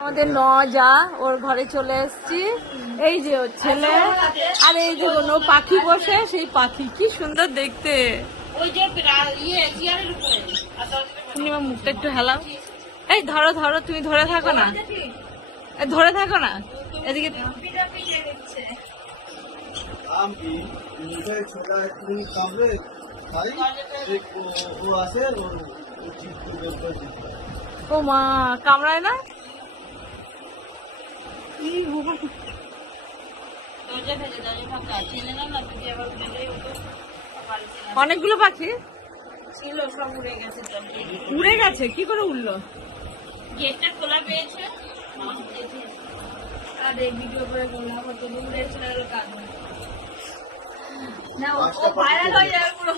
আমাদের যা ওর ঘরে চলে এসেছি। এই যে ওর ছেলে, আর এই যে কোনো পাখি বসে, সেই পাখি কি সুন্দর দেখতে। ওই যে তুমি আমার মুখটা একটু হেলাও। এই ধরো ধরো, তুমি ধরে থাকো না, ধরে থাকো না, এদিকে। ও মা, কামড়ায় না? অনেকগুলো পাখি ছিল, সব উড়ে গেছে। উড়ে গেছে? কি করে উড়লো? গেটটা খোলা পেয়েছে আর এই ভিডিও করে বললাম তো উড়েছিল কাজ না, ও ভাইরাল হয়ে যাবে পুরো।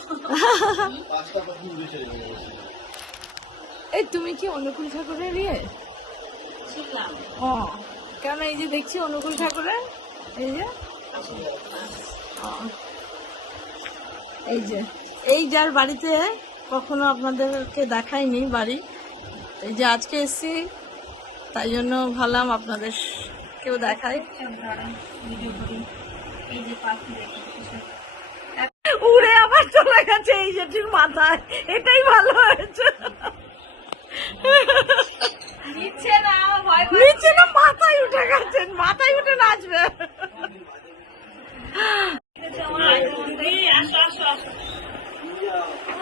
এই তুমি কি অনুকূল ঠাকুরের ইয়ে ছিলাম? ও কেন, এই যে দেখছি অনুকূল ঠাকুরের এই যে, এই যে এই যার বাড়িতে কখনো আপনাদেরকে দেখাইনি বাড়ি, এই যে আজকে এসছি, তাই জন্য ভাবলাম আপনাদের কেউ দেখাই। উড়ে আবার চলে গেছে এই যেটির মাথায়, এটাই ভালো হয়েছে। নিচে না, নিচে না, মাথায় উঠে গেছেন, মাথায় উঠে নাচবে।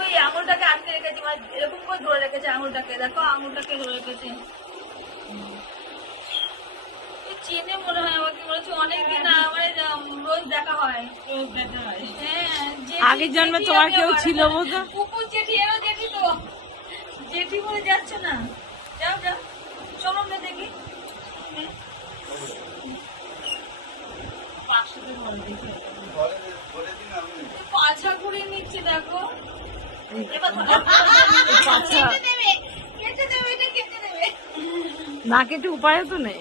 ওই আঙুলটাকে আটকে রেখেছি, এরকম করে ধরে রেখেছে আঙুলটাকে, দেখো আঙুলটাকে ধরে রেখেছে। চেনে মনে হয় আমাকে, বলেছে অনেকদিন মানে রোজ দেখা হয়, রোজ দেখা হয়। হ্যাঁ, আগের জন্মে তোমার কেউ ছিল বোধহয়। কুকুর জেঠি, এও জেঠি তো, জেঠি বলে যাচ্ছে না। যাও যাও, চলো না দেখি। পাছা ঘুরিয়ে নিচ্ছে, দেখো। না কেটে উপায় তো নেই।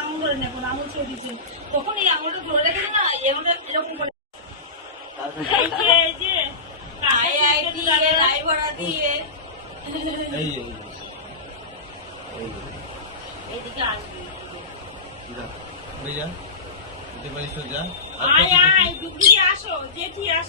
আঙুল ধরে নেবো, আঙুল ছেড়ে দিচ্ছি, তখন এই আঙুলটা ধরে রেখেছে না, এরকম করে এইদিকে আসবে। আসো, জেঠি আসো।